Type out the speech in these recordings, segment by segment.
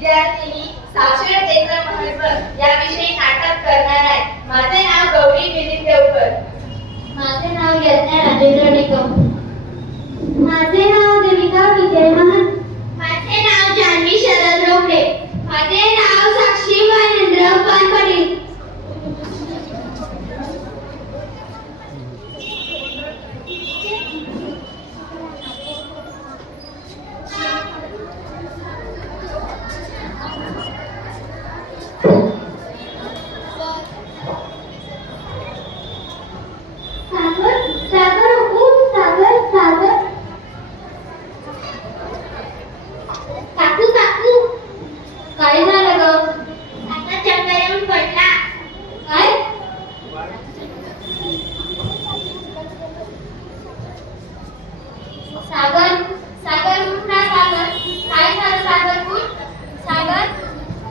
विद्यार्थिनी साक्षरतेचं महत्त्व याविषयी नाटक करणार आहे माझे नाव गौरी विनीत देवकर माझे नाव यज्ञा राजेंद्र निकम. माझे नाव देविका विजय महान. माझे नाव जानवी शरद रोपडे माझे नाव साक्षी वानेंद्र पानपडी सागर सागर हो सागर सागर काकू काकू काय झालं ग आता चक्कर येऊन पडला काय सागर सागर उठ ना सागर काय झालं सागर उठ सागर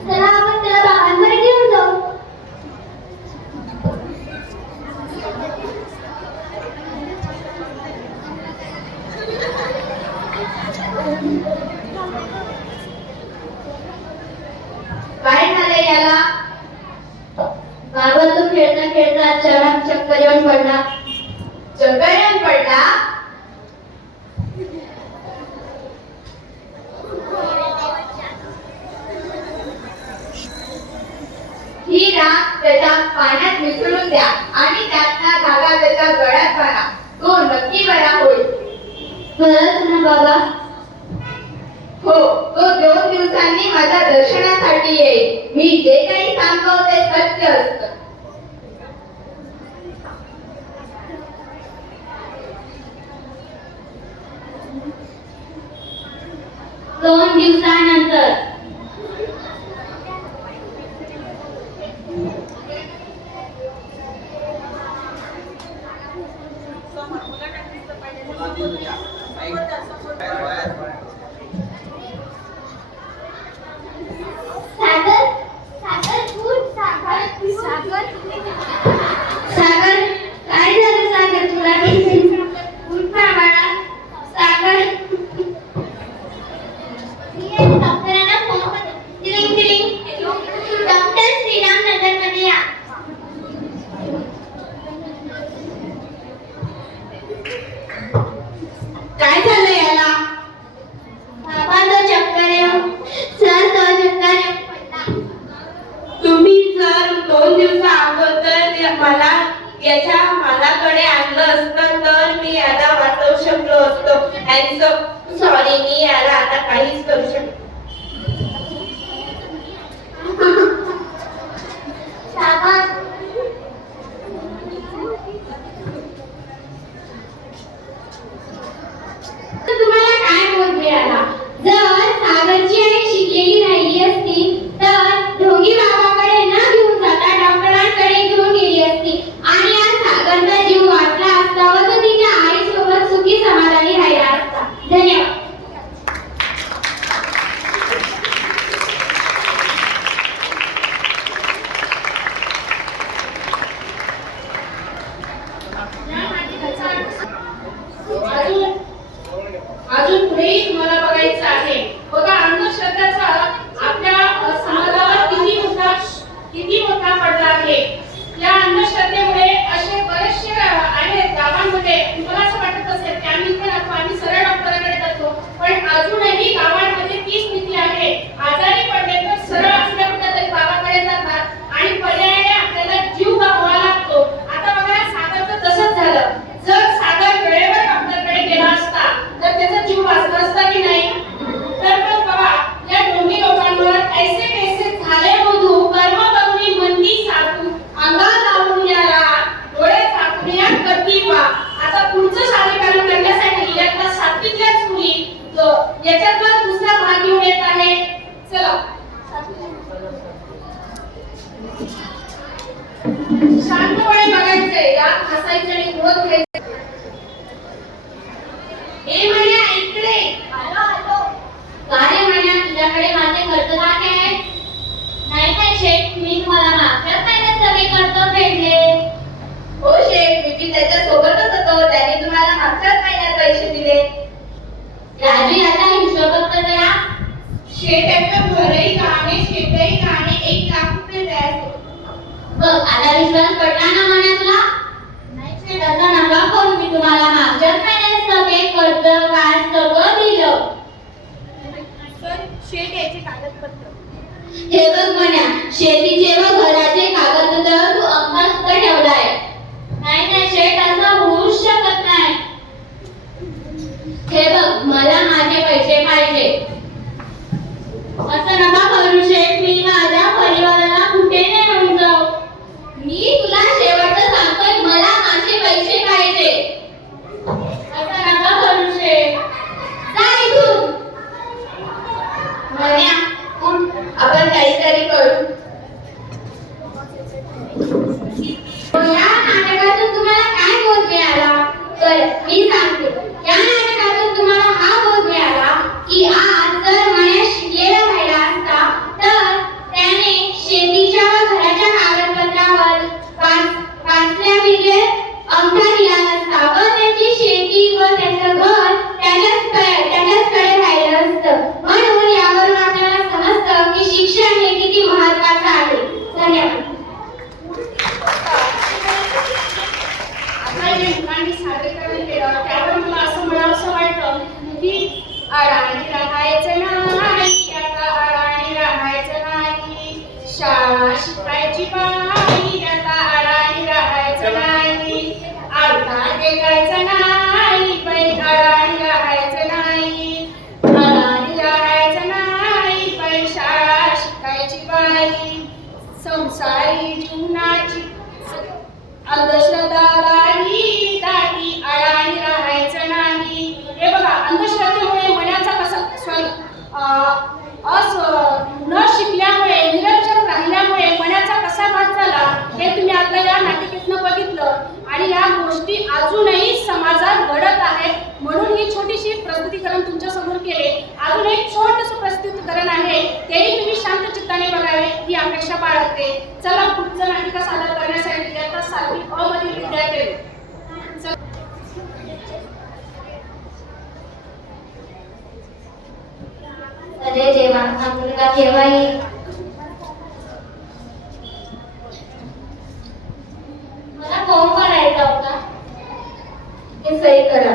चला आपण त्याला बाबांकडे घेऊन जाऊ काय झालं याला बाबा तो खेळता खेळता चक्कर येऊन पडला. चक्कर येऊन पडला? ही राख त्याच्या पाण्यात मिसळून द्या आणि त्यातला धागा त्याच्या गळ्यात बांधा तो नक्की बरा होईल. खरंच ना बाबा? हो तो दोन दिवसांनी माझ्या दर्शनासाठी येईल. मी जे काही सांगतो ते सत्य असतं. दोन दिवसानंतर सागर सागर उठ सागर सागर सागर काय झालं सागर तुला उठ ना बाळा सागर डॉक्टरांना फोन कर टिलिंग टिलिंग डॉक्टर श्रीराम नगरमध्ये या काय झालं याला बाबा तो चक्कर येऊन सर तो चक्कर येऊन पडला तुम्ही जर दोन दिवसा अगोदर मला याच्या मलाकडे आणलं असतं तर मी याला वाचवू शकलो असतो अँड सॉरी मी याला आता काहीच करू शकतो सागर तुम्हाला काय बोध मिळाला जर सागरची आई शिकलेली राहिली असती तर ढोंगी बाबाकडे न घेऊन जाता डॉक्टरांकडे घेऊन गेली असती आणि आज सागरचा जीव वाचला असता व तो तिच्या आईसोबत सुखी समाधानी राहिला असता धन्यवाद अजून अजून पुढेही तुम्हाला बघायचं आहे बघा अंधश्रद्धाचा आपल्या अ, समाजावर किती मोठा किती मोठा पडला आहे या अंधश्रद्धेमुळे असे बरेचसे गाव आहेत गावांमध्ये मला असं वाटत असेल की आम्ही इथे राहतो आम्ही सरळ डॉक्टरांकडे जातो पण अजूनही गावांमध्ये ती स्थिती आहे आजारी पडले तर सरळ असल्या कुठेतरी गावाकडे जातात आणि पर्यायाने आपल्याला जीव गमवावा लागतो आता बघा सागरचं तसंच झालं जर सागर वेळेवर डॉक्टरकडे गेला असता तर त्याचा जीव वाचला असता की नाही तर मग बघा या दोन्ही लोकांवर ऐसे कैसे झाले मधू कर्म करुणी मंदी साधू अंगा लावून याला डोळे झाकून या कधी पा आता पुढचं शालीकरण करण्यासाठी यातला सात्विकल्याच मुली जो याच्यातला दुसरा भाग घेऊन येत आहे चला शांतपणे बघायचंय राग हसायचं आणि क्रोध घ्यायचं हे म्हण्या इकडे. आलो आलो काय म्हण्या तुझ्याकडे माझे आहे. नाही काय शेठ मी तुम्हाला मागच्याच महिन्यात सगळे कर्ज फेडले. हो शेठ मी बी त्याच्या सोबतच होतो. त्याने तुम्हाला मागच्याच महिन्यात पैसे दिले. राजू याचा हिशोब बघ तर जरा शेताचं घरही गहाणे शेतही गहाणे एक लाख रुपये द्यायचे बघ आता विश्वास पडला ना म्हणा तुला? नाही असं नका करू मी तुम्हाला मागच्याच महिन्यात सगळे कर्ज व्याज सगळं दिलं. शेत याचे कागदपत्र. हे बघ म्हणा शेतीचे व घराचे कागदपत्र तू सुद्धा ठेवलाय. नाही नाही शेठ असं होऊच शकत नाही. हे बघ मला माझे पैसे पाहिजे. Shiva. हे या नाटिकेतनं बघितलं. आणि या गोष्टी अजूनही समाजात घडत आहेत. म्हणून ही छोटीशी प्रस्तुतीकरण तुमच्यासमोर केले. अजून एक छोटस प्रस्तुतीकरण आहे. तेही तुम्ही शांत चित्ताने बघावे ही अपेक्षा बाळगते. चला पुढचं नाटिक सादर करण्यासाठी इयत्ता सातवी अमधील विद्यार्थी. अरे देवा हा मुलगा केव्हा येईल मला फॉर्म भरायचा होता हे सही करा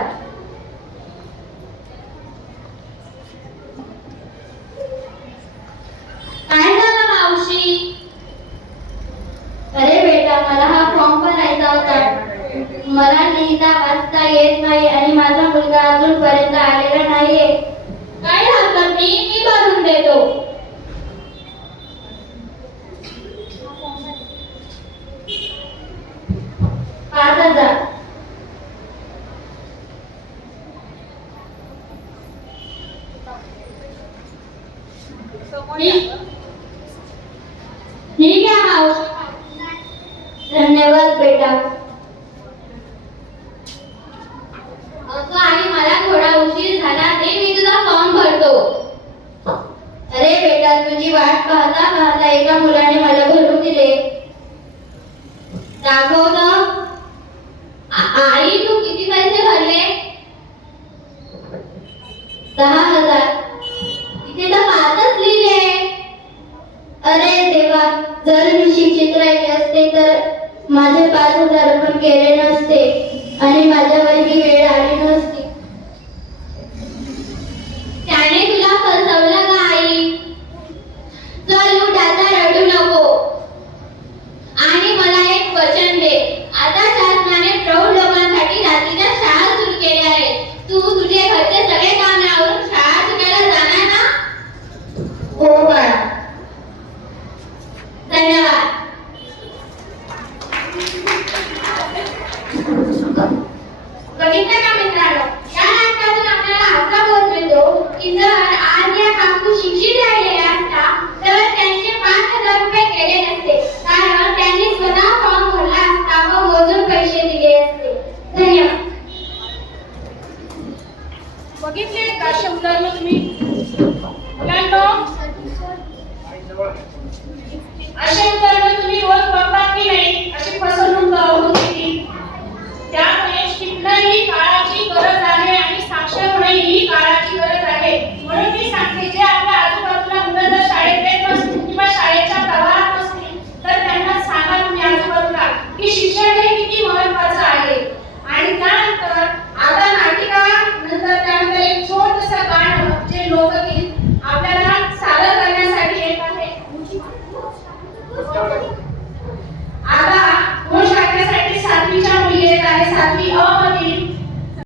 काय झालं मावशी अरे बेटा मला हा फॉर्म भरायचा होता. मला लिहिता वाचता येत नाही आणि माझा मुलगा अजूनपर्यंत आलेला नाहीये. काय हरकत नाही मी भरून देतो. पाच हजार. एका मुलाने मला भरून दिले. दाखव ना आई तू किती पैसे भरले? दहा हजार. इथे तर पाचच लिहिले. अरे देवा जर मी शिक्षित राहिले असते तर माझे पाच हजार पण गेले नसते आणि माझ्या वर्गी वेळ आली नसते. असे उदाहरणं तुम्ही रोज बघतात की नाही अशी फसवणूक